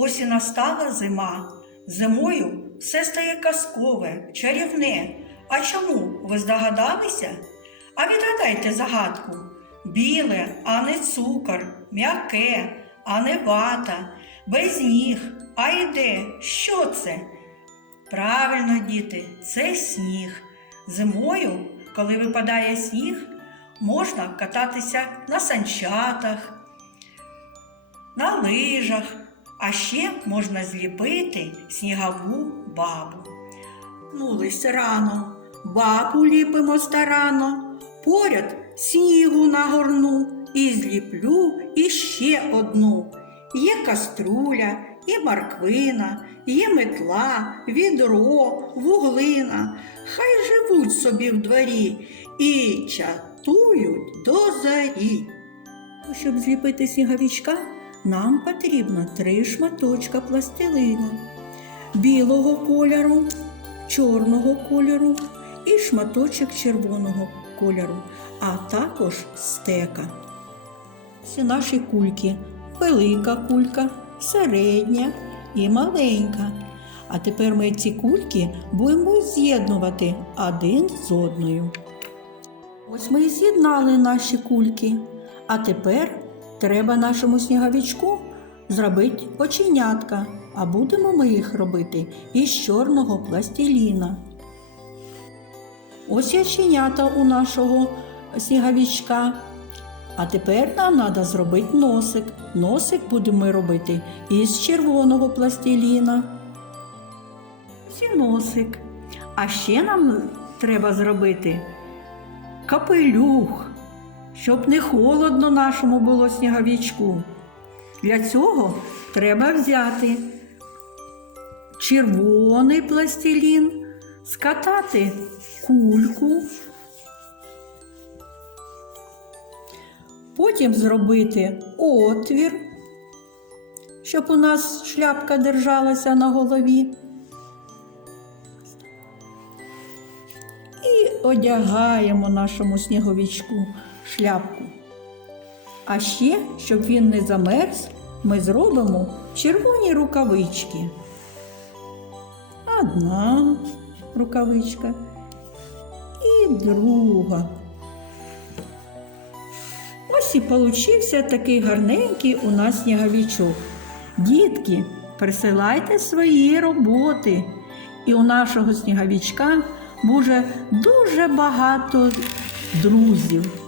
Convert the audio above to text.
Ось і настала зима. Зимою все стає казкове, чарівне. А чому ви здогадалися? А відгадайте загадку: біле, а не цукор, м'яке, а не вата, без ніг, а йде. Що це? Правильно, діти, це сніг. Зимою, коли випадає сніг, можна кататися на санчатах, на лижах, а ще можна зліпити снігову бабу. Нулись рано, бабу ліпимо старано, поряд снігу нагорну і зліплю іще одну. Є каструля, і морквина, є метла, відро, вуглина. Хай живуть собі в дворі і чатують до зарі. Щоб зліпити сніговичка, нам потрібно три шматочка пластилина білого кольору, чорного кольору і шматочок червоного кольору, а також стека. Всі наші кульки велика кулька, середня і маленька. А тепер ми ці кульки будемо з'єднувати один з одною. Ось ми і з'єднали наші кульки. А тепер треба нашому сніговичку зробити оченятка, а будемо ми їх робити із чорного пластиліна. Ось оченята у нашого сніговичка. А тепер нам треба зробити носик. Носик будемо робити із червоного пластиліна. Ось носик. А ще нам треба зробити капелюх, щоб не холодно нашому було сніговичку. Для цього треба взяти червоний пластилін, скатати кульку, потім зробити отвір, щоб у нас шляпка держалася на голові. І одягаємо нашому сніговичку шляпку. А ще, щоб він не замерз, ми зробимо червоні рукавички. Одна рукавичка і друга. Ось і получився такий гарненький у нас сніговичок. Дітки, присилайте свої роботи. І у нашого сніговичка буде дуже багато друзів.